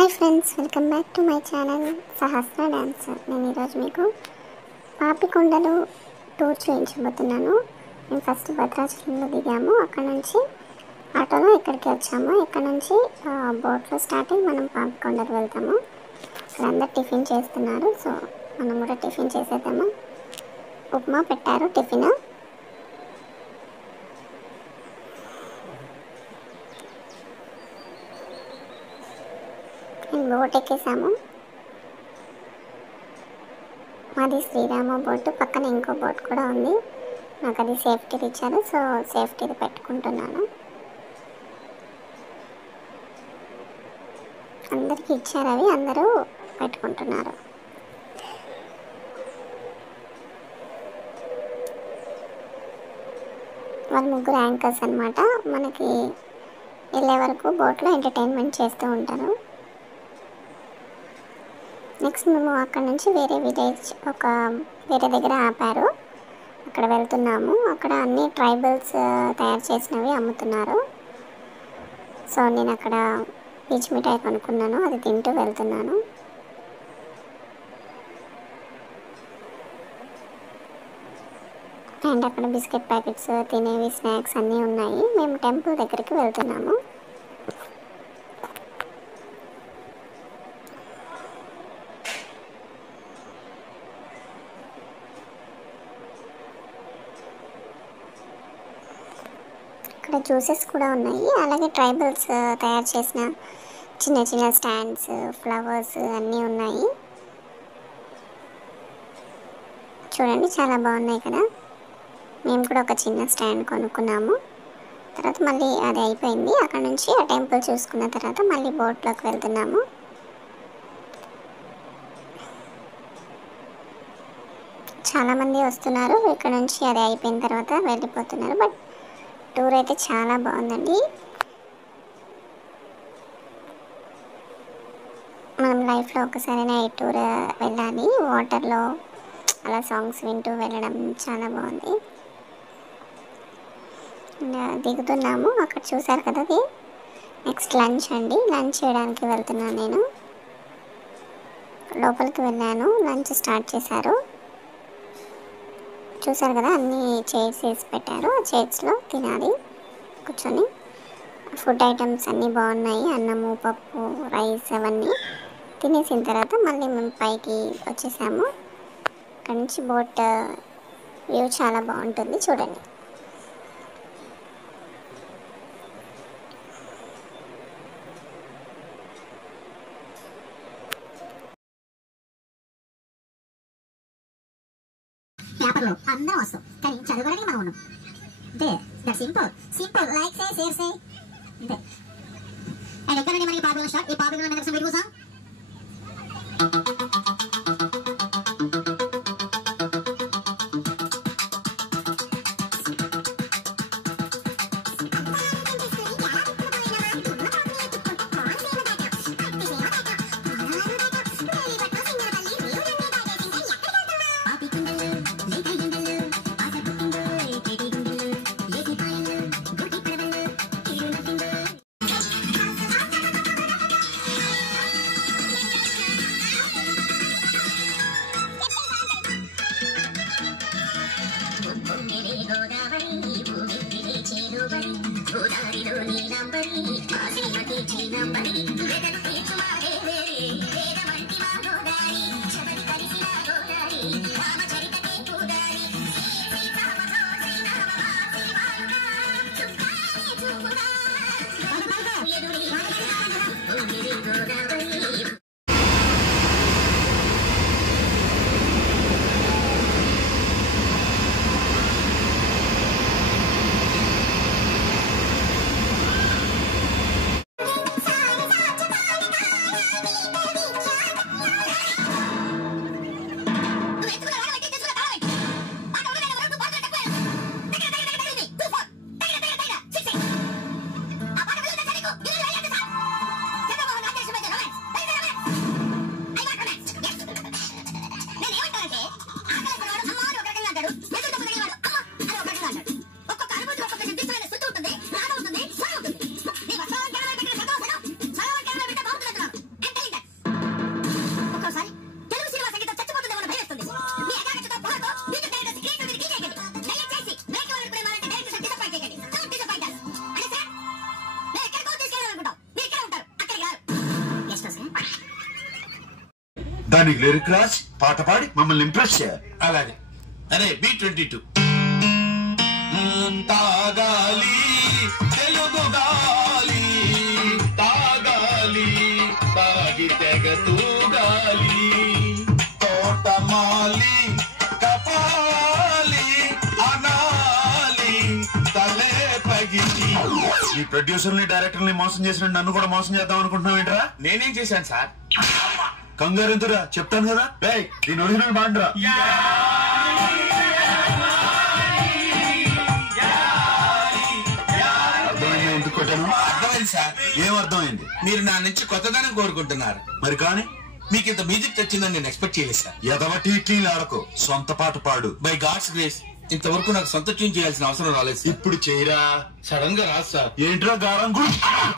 Hi friends, welcome back to my channel Sahasra dancer. నేను ఈరోజు మీకు పాపికొండలు టూర్ చూపించబోతున్నాను. మేము ఫస్ట్ భద్రాచలంలో దిగాము. అక్కడ నుంచి ఆటోలో ఇక్కడికి వచ్చాము. ఇక్కడ నుంచి బోట్లో స్టార్ట్ అయ్యి మనం పాపికొండలు వెళ్తాము. ఇక్కడ అందరు టిఫిన్ చేస్తున్నారు, సో మనం కూడా టిఫిన్ చేసేద్దాము. ఉప్మా పెట్టారు టిఫిన్. బోట్ ఎక్కేసాము. మాది శ్రీరామ బోటు, పక్కన ఇంకో బోట్ కూడా ఉంది. నాకు అది సేఫ్టీది ఇచ్చారు, సో సేఫ్టీది పెట్టుకుంటున్నాను. అందరికీ ఇచ్చారు, అవి అందరూ పెట్టుకుంటున్నారు. వాళ్ళు ముగ్గురు యాంకర్స్ అన్నమాట. మనకి వెళ్ళే వరకు బోట్లో ఎంటర్టైన్మెంట్ చేస్తూ ఉంటారు. నెక్స్ట్ మేము అక్కడ నుంచి వేరే విలేజ్, వేరే దగ్గర ఆపారు. అక్కడ వెళ్తున్నాము. అక్కడ అన్ని ట్రైబల్స్ తయారు చేసినవి అమ్ముతున్నారు. సో నేను అక్కడ పీచ్ మిఠాయి కొనుక్కున్నాను, అది తింటూ వెళ్తున్నాను. అండ్ అక్కడ బిస్కెట్ ప్యాకెట్స్, తినేవి, స్నాక్స్ అన్నీ ఉన్నాయి. మేము టెంపుల్ దగ్గరికి వెళ్తున్నాము. ఇక్కడ జ్యూసెస్ కూడా ఉన్నాయి. అలాగే ట్రైబల్స్ తయారు చేసిన చిన్న చిన్న స్టాండ్స్, ఫ్లవర్స్ అన్నీ ఉన్నాయి. చూడండి, చాలా బాగున్నాయి కదా. మేము కూడా ఒక చిన్న స్టాండ్ కొనుక్కున్నాము. తర్వాత మళ్ళీ అది అయిపోయింది. అక్కడ నుంచి ఆ టెంపుల్ చూసుకున్న తర్వాత మళ్ళీ బోట్లోకి వెళ్తున్నాము. చాలామంది వస్తున్నారు. ఇక్కడ నుంచి అది అయిపోయిన తర్వాత వెళ్ళిపోతున్నారు. బట్ టూర్ అయితే చాలా బాగుందండి. మనం లైఫ్లో ఒకసారైనా ఈ టూర్ వెళ్ళాలి. వాటర్లో అలా సాంగ్స్ వింటూ వెళ్ళడం చాలా బాగుంది. దిగుతున్నాము. అక్కడ చూసారు కదా, అది నెక్స్ట్ లంచ్ అండి. లంచ్ చేయడానికి వెళ్తున్నాను నేను. లోపలికి వెళ్ళాను, లంచ్ స్టార్ట్ చేశారు. చూసారు కదా, అన్నీ చైర్స్ వేసి పెట్టారు. చైర్స్లో తినాలి కూర్చొని. ఫుడ్ ఐటమ్స్ అన్నీ బాగున్నాయి. అన్నము, పప్పు, రైస్ అవన్నీ తినేసిన తర్వాత మళ్ళీ మేము పైకి వచ్చేసాము. అక్కడి నుంచి బోట్ వ్యూ చాలా బాగుంటుంది, చూడండి. పేపర్లో అందరం వస్తాం, కానీ చదవడానికి మనం ఉన్నాం. అంతే, that simple simple. Like say, share say, అంతే. అండ్ ఎక్కడ నుండి మనకి పాపులర్ షాట్. ఈ పాపులర్ అనేది వీడియో సాంగ్. గోదావరిలో నీలంబరి, ఆ శ్రీమతి చీనంబరి, వెదను తీర్చుమాడే వేరే, వేదమంటి మా గోదారి, శబరి కలిసిన గోదారి, రామచరితకే గోదారి, సీతామహో శ్రీరామ శ్రీవారుడా, చుక్కాని చూపుడా, ఎదురి గోదావరి. దానికి లిరిక్ రాసి పాట పాడి మమ్మల్ని ఇంప్రెస్ చేయాలి. అలాగే. అరే B22 తాగాలి తెలుగు గాలి తాగాలి తాగి తెగ తూగాలి తోటమాలి కపాలి అనాలి తలే పగిలి. ఈ ప్రొడ్యూసర్ని డైరెక్టర్ని మోసం చేసిన నన్ను కూడా మోసం చేద్దాం అనుకుంటున్నావు ఏంట్రా? నేనేం చేశాను సార్? కంగారు ఎంతురా చెప్తాను కదా. దీని ఒరిజినల్ బాండ్రా. అర్థమైంది ఎందుకు కొట్టాను? అర్థమైంది సార్. ఏం అర్థమైంది? మీరు నా నుంచి కొత్తదనం కోరుకుంటున్నారు. మరి కానీ మీకు ఇంత మ్యూజిక్ వచ్చిందని నేను ఎక్స్పెక్ట్ చేయలేదు సార్. ఎదవటి ఇట్లీలు ఆడకు, సొంత పాట పాడు. బై గాడ్స్ గ్రేస్ ఇంతవరకు నాకు సొంత ట్యూన్ చేయాల్సిన అవసరం రాలేదు. ఇప్పుడు చేయరా. సడన్ గా రాదు సార్. ఏంట్రా గారం